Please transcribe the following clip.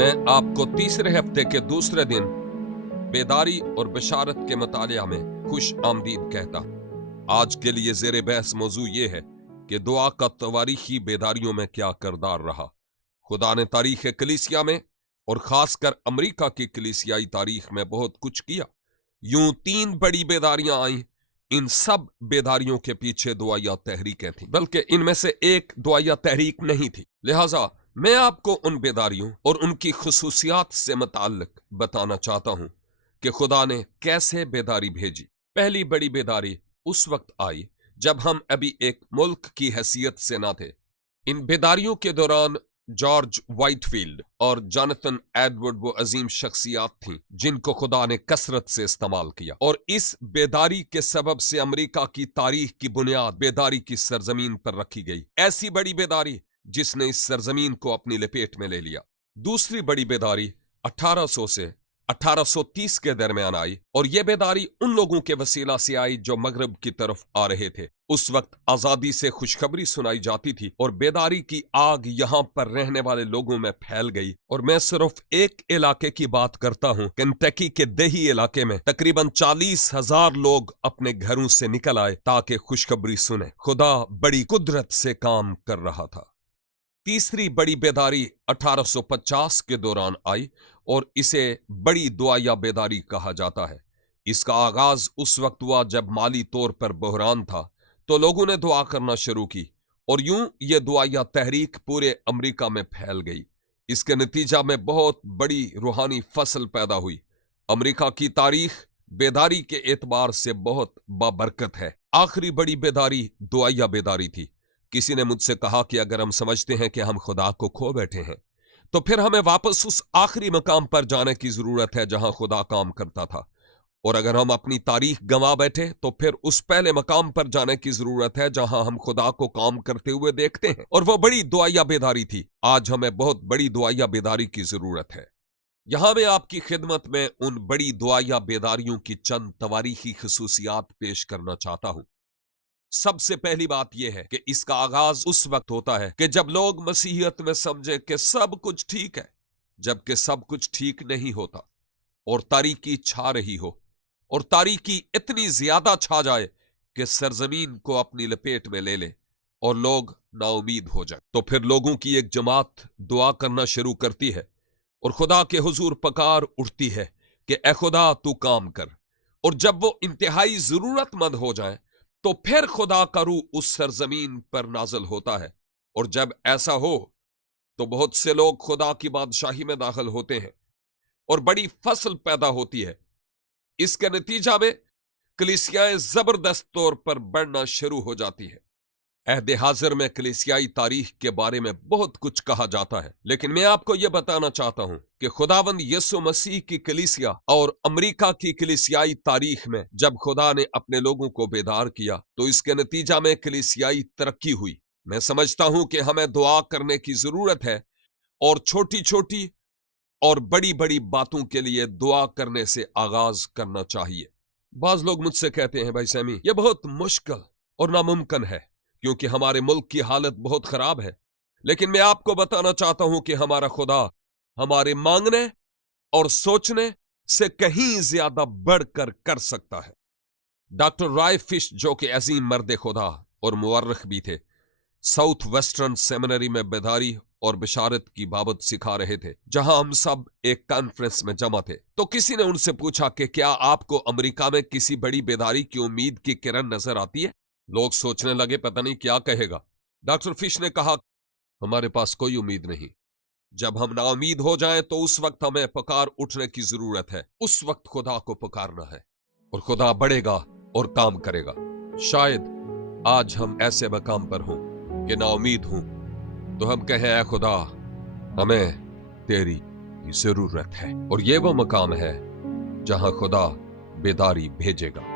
मैं आपको तीसरे हफ्ते के दूसरे दिन बेदारी और बशारत के मुतालिया में खुश आमदीद कहता। आज के लिए ज़ेरे बहस मौजू ये है कि दुआ का तवारीखी बेदारियों में क्या किरदार रहा। खुदा ने तारीख़ कलीसिया में और ख़ासकर अमरीका की कलीसियाई तारीख में बहुत कुछ किया। यूं 3 बड़ी बेदारियां आईं। इन सब बेदारियों के पीछे दुआया तहरीकें थीं, बल्कि इनमें से एक दुआया तहरीक नहीं थी। लिहाजा मैं आपको उन बेदारियों और उनकी खुसूसियात से मुताल्लिक बताना चाहता हूं कि खुदा ने कैसे बेदारी भेजी। पहली बड़ी बेदारी उस वक्त आई जब हम अभी एक मुल्क की हैसियत से न थे। इन बेदारियों के दौरान जॉर्ज व्हाइटफील्ड और जॉनथन एडवर्ड वो अजीम शख्सियात थीं जिनको खुदा ने कसरत से इस्तेमाल किया, और इस बेदारी के सबब से अमेरिका की तारीख की बुनियाद बेदारी की सरजमीन पर रखी गई। ऐसी बड़ी बेदारी जिसने इस सरजमीन को अपनी लपेट में ले लिया। दूसरी बड़ी बेदारी 1800 से 1830 के दरमियान आई, और यह बेदारी उन लोगों के वसीला से आई जो मगरब की तरफ आ रहे थे। उस वक्त आजादी से खुशखबरी सुनाई जाती थी और बेदारी की आग यहां पर रहने वाले लोगों में फैल गई। और मैं सिर्फ एक इलाके की बात करता हूं। केंटकी के देही इलाके में तकरीबन 40,000 लोग अपने घरों से निकल आए ताकि खुशखबरी सुने। खुदा बड़ी कुदरत से काम कर रहा था। तीसरी बड़ी बेदारी 1850 के दौरान आई और इसे बड़ी दुआया बेदारी कहा जाता है। इसका आगाज उस वक्त हुआ जब माली तौर पर बहरान था, तो लोगों ने दुआ करना शुरू की और यूं यह दुआया तहरीक पूरे अमेरिका में फैल गई। इसके नतीजा में बहुत बड़ी रूहानी फसल पैदा हुई। अमेरिका की तारीख बेदारी के एतबार से बहुत बाबरकत है। आखिरी बड़ी बेदारी दुआया बेदारी थी। किसी ने मुझसे कहा कि अगर हम समझते हैं कि हम खुदा को खो बैठे हैं, तो फिर हमें वापस उस आखिरी मकाम पर जाने की जरूरत है जहां खुदा काम करता था, और अगर हम अपनी तारीख गंवा बैठे तो फिर उस पहले मकाम पर जाने की जरूरत है जहां हम खुदा को काम करते हुए देखते हैं, और वो बड़ी दुआया बेदारी थी। आज हमें बहुत बड़ी दुआया बेदारी की जरूरत है। यहां मैं आपकी खिदमत में उन बड़ी दुआया बेदारियों की चंद तवारीखी खुसूसियात पेश करना चाहता हूं। सबसे पहली बात यह है कि इसका आगाज उस वक्त होता है कि जब लोग मसीहियत में समझे कि सब कुछ ठीक है, जबकि सब कुछ ठीक नहीं होता, और तारीकी छा रही हो, और तारीकी इतनी ज्यादा छा जाए कि सरजमीन को अपनी लपेट में ले ले और लोग नाउमीद हो जाए। तो फिर लोगों की एक जमात दुआ करना शुरू करती है और खुदा के हुजूर पकार उठती है कि ए खुदा तू काम कर। और जब वो इंतहाई जरूरतमंद हो जाए तो फिर खुदा का रूह उस सरजमीन पर नाजल होता है, और जब ऐसा हो तो बहुत से लोग खुदा की बादशाही में दाखिल होते हैं और बड़ी फसल पैदा होती है। इसके नतीजा में कलीसियाएं जबरदस्त तौर पर बढ़ना शुरू हो जाती है। अहद हाजिर में कलीसियाई तारीख के बारे में बहुत कुछ कहा जाता है, लेकिन मैं आपको यह बताना चाहता हूं कि खुदावंद यीशु मसीह की कलीसिया और अमेरिका की कलीसियाई तारीख में जब खुदा ने अपने लोगों को बेदार किया तो इसके नतीजा में कलीसियाई तरक्की हुई। मैं समझता हूं कि हमें दुआ करने की जरूरत है, और छोटी छोटी और बड़ी बड़ी बातों के लिए दुआ करने से आगाज करना चाहिए। बाज लोग मुझसे कहते हैं, भाई सैमी यह बहुत मुश्किल और नामुमकिन है क्योंकि हमारे मुल्क की हालत बहुत खराब है। लेकिन मैं आपको बताना चाहता हूं कि हमारा खुदा हमारे मांगने और सोचने से कहीं ज्यादा बढ़कर कर सकता है। डॉक्टर राय फिश, जो कि अजीम मर्द खुदा और मुअर्रिख भी थे, साउथ वेस्टर्न सेमिनरी में बेदारी और बशारत की बाबत सिखा रहे थे, जहां हम सब एक कॉन्फ्रेंस में जमा थे। तो किसी ने उनसे पूछा कि क्या आपको अमेरिका में किसी बड़ी बेदारी की उम्मीद की किरण नजर आती है? लोग सोचने लगे पता नहीं क्या कहेगा। डॉक्टर फिश ने कहा, हमारे पास कोई उम्मीद नहीं। जब हम नाउमीद हो जाएं तो उस वक्त हमें पुकार उठने की जरूरत है। उस वक्त खुदा को पुकारना है और खुदा बढ़ेगा और काम करेगा। शायद आज हम ऐसे मकाम पर हों कि नाउमीद हूं, तो हम कहें, ऐ खुदा हमें तेरी जरूरत है। और ये वो मकाम है जहां खुदा बेदारी भेजेगा।